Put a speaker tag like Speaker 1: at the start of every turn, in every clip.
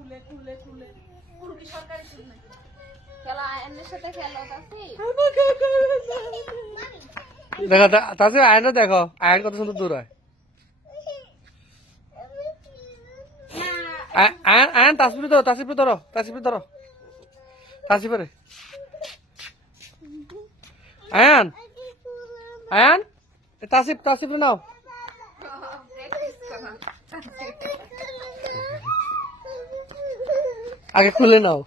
Speaker 1: কুলে কুলে কুলে কুড়ি সরকারি কুল নাকি?
Speaker 2: খেলা আয়নের সাথে খেলো তাসি।
Speaker 3: দেখো তাসি আয়নটা দেখো। আয়ন কত সুন্দর দূর হয়। আয়ন আয়ন ধরো ধরো ধরো তাসিপরে আয়ান আয়ান। তাসিপ তাসিপে নাও। আগে খুলে নাও।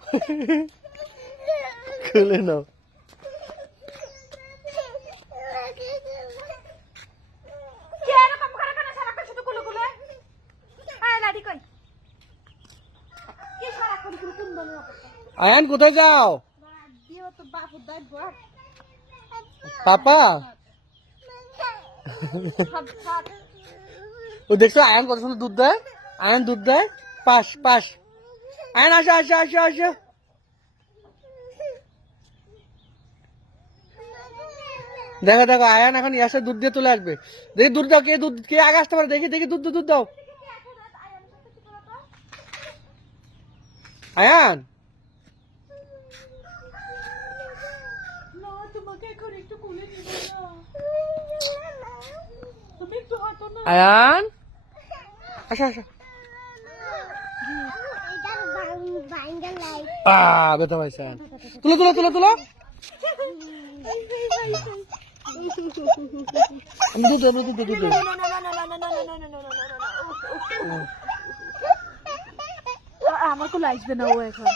Speaker 3: খুলে নাও। আয়ান কোথায় যাও? পাপা? ও দেখছ আয়ন কত সুন্দর দুধ দেয়? আয়ন দুধ দেয়? পাশ পাশ আয়ন আসো আসো আসো আসো। দেখো দেখো আয়ান এখন ইয়াসে দুধ দিয়ে চলে আসবে। দেখি দুধ দাও কে দুধ কে আগে আসতে পারে? দেখি দেখি দুধ দুধ দাও। আয়ান। আয়ান। আসো আসো। আহ ব্যথা পাইছে আয়ান তুলো তুলো তুলো তুলো আমি দুধ দেবো
Speaker 1: আমার তো লাগবে না ও এখন